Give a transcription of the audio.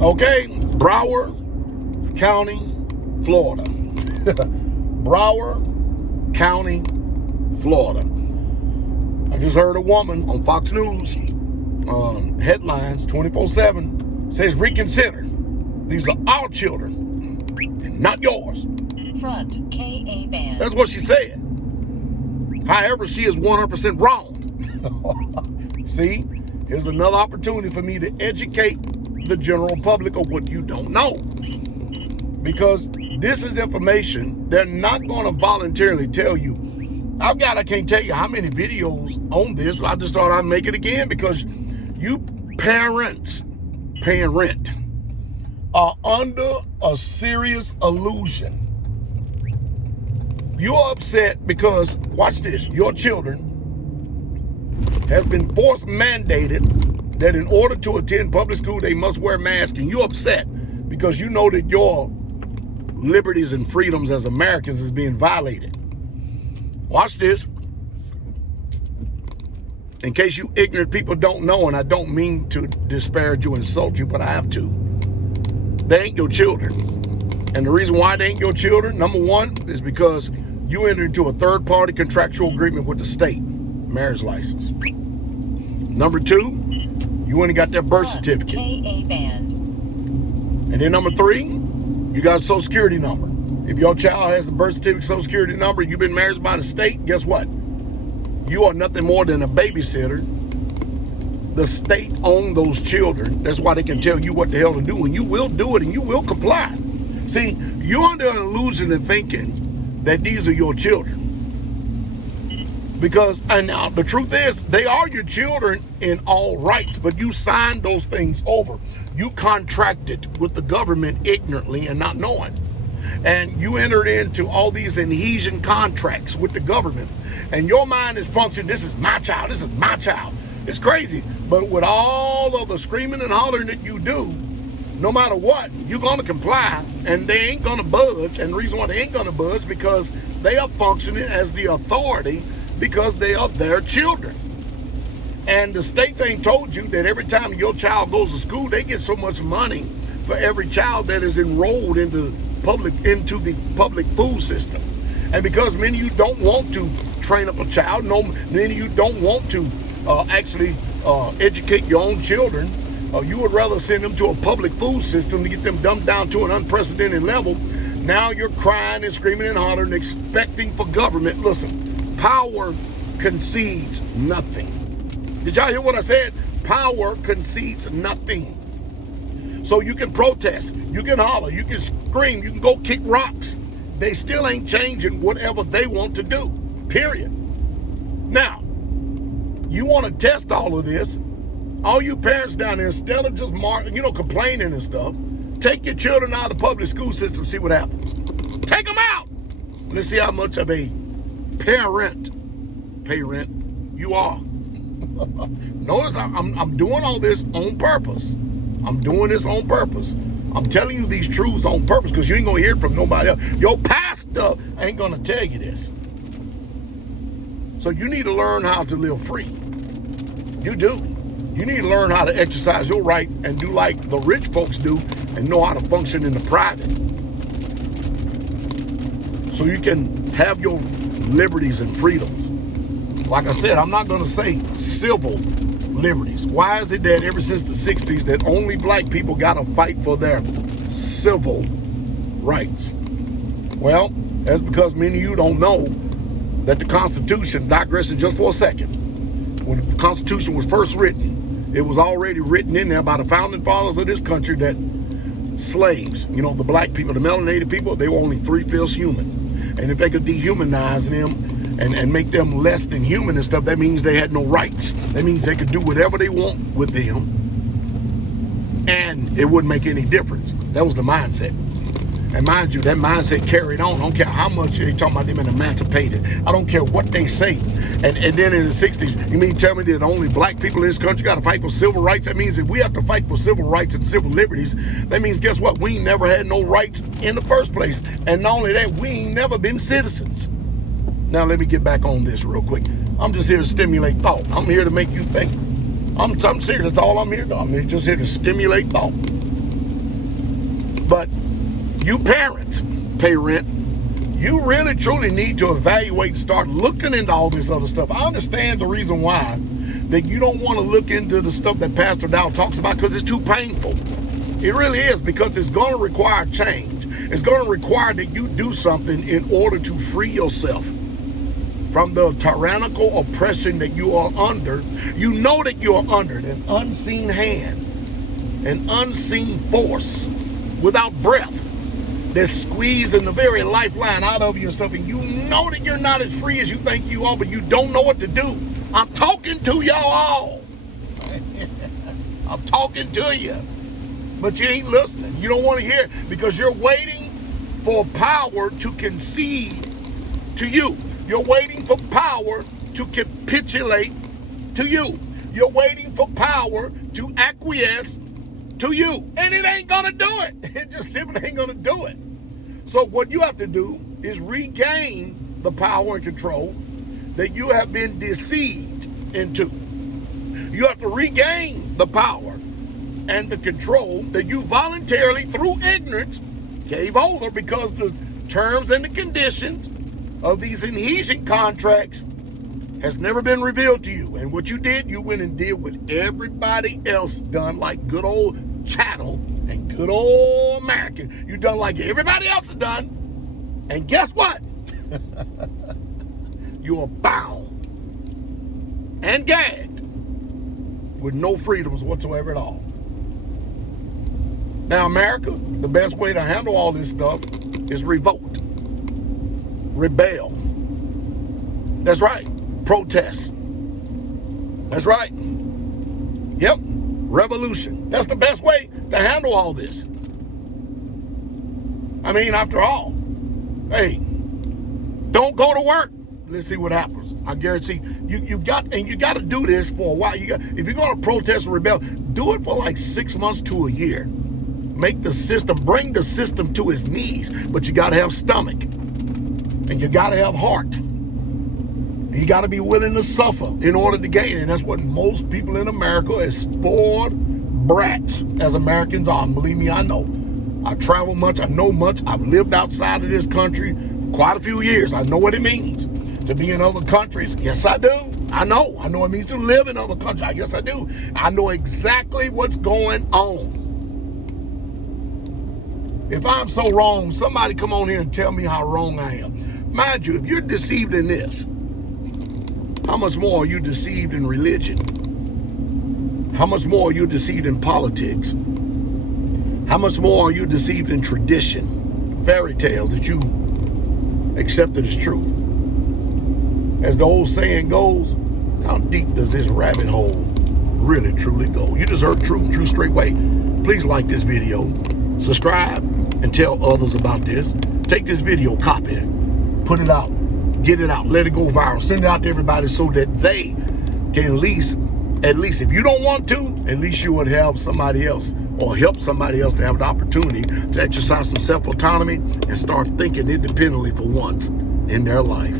Okay, Broward County, Florida. Broward County, Florida. I just heard a woman on Fox News, headlines 24/7, says reconsider. These are our children and not yours. Front KA band. That's what she said. However, she is 100% wrong. See, here's another opportunity for me to educate the general public of what you don't know. Because this is information they're not going to voluntarily tell you. I can't tell you how many videos on this. I just thought I'd make it again because you parents paying rent are under a serious illusion. You're upset because, watch this, your children has been force mandated that in order to attend public school, they must wear masks, and you're upset because you know that your liberties and freedoms as Americans is being violated. Watch this. In case you ignorant people don't know, and I don't mean to disparage you, insult you, but I have to. They ain't your children. And the reason why they ain't your children, number one, is because you entered into a third-party contractual agreement with the state, marriage license. Number two, you went and got their birth certificate. KA band. And then number three, you got a social security number. If your child has a birth certificate, social security number, you've been married by the state, guess what? You are nothing more than a babysitter. The state owns those children. That's why they can tell you what the hell to do, and you will do it, and you will comply. See, you're under an illusion of thinking that these are your children. Because, and now the truth is, they are your children in all rights, but you signed those things over. You contracted with the government ignorantly and not knowing. And you entered into all these adhesion contracts with the government. And your mind is functioning, this is my child, this is my child. It's crazy. But with all of the screaming and hollering that you do, no matter what, you're going to comply, and they ain't going to budge. And the reason why they ain't going to budge because they are functioning as the authority because they are their children. And the states ain't told you that every time your child goes to school, they get so much money for every child that is enrolled into the public food system. And because many of you don't want to train up a child, many of you don't want to actually educate your own children, you would rather send them to a public food system to get them dumbed down to an unprecedented level. Now you're crying and screaming and hollering, expecting for government. Listen, power concedes nothing. Did y'all hear what I said? Power concedes nothing. So you can protest, you can holler, you can scream, you can go kick rocks. They still ain't changing whatever they want to do, period. Now, you want to test all of this. All you parents down there, instead of just complaining and stuff, take your children out of the public school system, see what happens. Take them out. Let's see how much of a parent you are. Notice I'm doing all this on purpose. I'm doing this on purpose. I'm telling you these truths on purpose because you ain't going to hear it from nobody else. Your pastor ain't going to tell you this. So you need to learn how to live free. You do. You need to learn how to exercise your right and do like the rich folks do and know how to function in the private. So you can have your liberties and freedoms. Like I said, I'm not going to say civil liberties. Why is it that ever since the 60s that only black people got to fight for their civil rights? Well, that's because many of you don't know that the Constitution, digressing just for a second, when the Constitution was first written, it was already written in there by the founding fathers of this country that slaves, the black people, the melanated people, they were only 3/5 human. And if they could dehumanize them and make them less than human and stuff, that means they had no rights. That means they could do whatever they want with them and it wouldn't make any difference. That was the mindset. And mind you, that mindset carried on. I don't care how much they talking about them and emancipated. I don't care what they say. And then in the 60s, you mean tell me that only black people in this country got to fight for civil rights? That means if we have to fight for civil rights and civil liberties, that means guess what? We ain't never had no rights in the first place. And not only that, we ain't never been citizens. Now let me get back on this real quick. I'm just here to stimulate thought. I'm here to make you think. I'm serious. That's all I'm here to do. I'm just here to stimulate thought. But you parents pay rent. You really truly need to evaluate and start looking into all this other stuff. I understand the reason why that you don't want to look into the stuff that Pastor Dowell talks about, because it's too painful. It really is, because it's going to require change. It's going to require that you do something in order to free yourself from the tyrannical oppression that you are under. You know that you are under an unseen hand, an unseen force without breath that's squeezing the very lifeline out of you and stuff, and you know that you're not as free as you think you are, but you don't know what to do. I'm talking to y'all all. I'm talking to you, but you ain't listening. You don't want to hear it because you're waiting for power to concede to you. You're waiting for power to capitulate to you. You're waiting for power to acquiesce to you. And it ain't gonna do it. It just simply ain't gonna do it. So what you have to do is regain the power and control that you have been deceived into. You have to regain the power and the control that you voluntarily, through ignorance, gave over, because the terms and the conditions of these adhesion contracts has never been revealed to you. And what you did, you went and did what everybody else done, like good old chattel and good old American. You done like everybody else has done. And guess what? You are bound and gagged with no freedoms whatsoever at all. Now, America, the best way to handle all this stuff is revolt, rebel. That's right. Protest. That's right. Yep. Revolution. That's the best way to handle all this. I mean, after all, hey, don't go to work. Let's see what happens. I guarantee you've got to do this for a while. If you're going to protest and rebel, do it for like 6 months to a year. Make the system, bring the system to its knees. But you got to have stomach, and you got to have heart. You got to be willing to suffer in order to gain. And that's what most people in America, as spoiled brats as Americans are. And believe me, I know. I travel much. I know much. I've lived outside of this country for quite a few years. I know what it means to be in other countries. Yes, I do. I know what it means to live in other countries. Yes, I do. I know exactly what's going on. If I'm so wrong, somebody come on here and tell me how wrong I am. Mind you, if you're deceived in this, how much more are you deceived in religion? How much more are you deceived in politics? How much more are you deceived in tradition, fairy tales that you accepted as truth? As the old saying goes, how deep does this rabbit hole really truly go? You just heard True Straitway. Please like this video, subscribe, and tell others about this. Take this video, copy it, put it out, get it out, let it go viral, send it out to everybody so that they can at least if you don't want to, at least you would have somebody else or help somebody else to have the opportunity to exercise some self-autonomy and start thinking independently for once in their life.